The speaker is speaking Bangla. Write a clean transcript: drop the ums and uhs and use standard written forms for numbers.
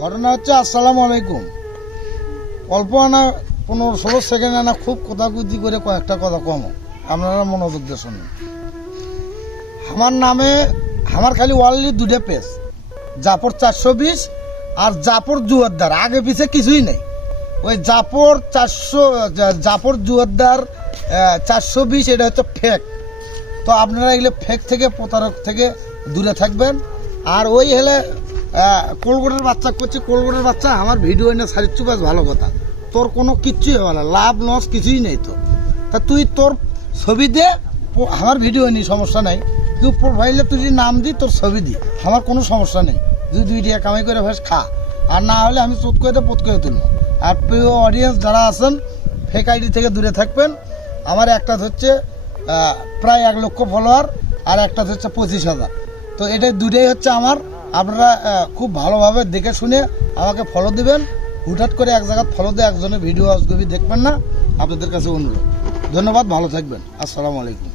ঘটনা হচ্ছে, আসসালামু আলাইকুম। অল্প আনা 15-16 সেকেন্ড আনা খুব কোথাকুতি করে কয়েকটা কথা কম, আপনারা মনোযোগ দিয়ে শুনুন। আমার নামে আমার খালি ওয়ানলি দুটো পেজ, জাফর 420 আর জাফর জুয়ারদার, আগে পিছে কিছুই নেই। ওই জাফর জুয়ারদার 420 এটা হচ্ছে ফেক। তো আপনারা এগুলো ফেক থেকে, প্রতারক থেকে দূরে থাকবেন। আর ওই হলে কোলগোটের বাচ্চা করছে, কোলগোটের বাচ্চা আমার ভিডিও এনে সারিচ্ছু, বেশ ভালো কথা। তোর কোনো কিচ্ছুই হবে না, লাভ লস কিছুই নেই তো। তা তুই তোর ছবি দে, আমার ভিডিও নি, সমস্যা নাই। তুই প্রোফাইলে তুই যদি নাম দি, তোর ছবি দি, আমার কোনো সমস্যা নেই। তুই 2 টাকা কামাই করে ভেস খা, আর না হলে আমি চোট করে পোত করে তুলব। আর প্রিয় অডিয়েন্স যারা আছেন, ফেক আইডি থেকে দূরে থাকবেন। আমার একটা হচ্ছে প্রায় 1 লক্ষ ফলোয়ার, আর একটা হচ্ছে 25,000। তো এটা দুটোই হচ্ছে আমার। আপনারা খুব ভালোভাবে দেখে শুনে আমাকে ফলো দিবেন। হুটহাট করে এক জায়গায় ফলো দিয়ে একজনের ভিডিও আসগবি দেখবেন না, আপনাদের কাছে অনুরোধ। ধন্যবাদ, ভালো থাকবেন। আসসালামু আলাইকুম।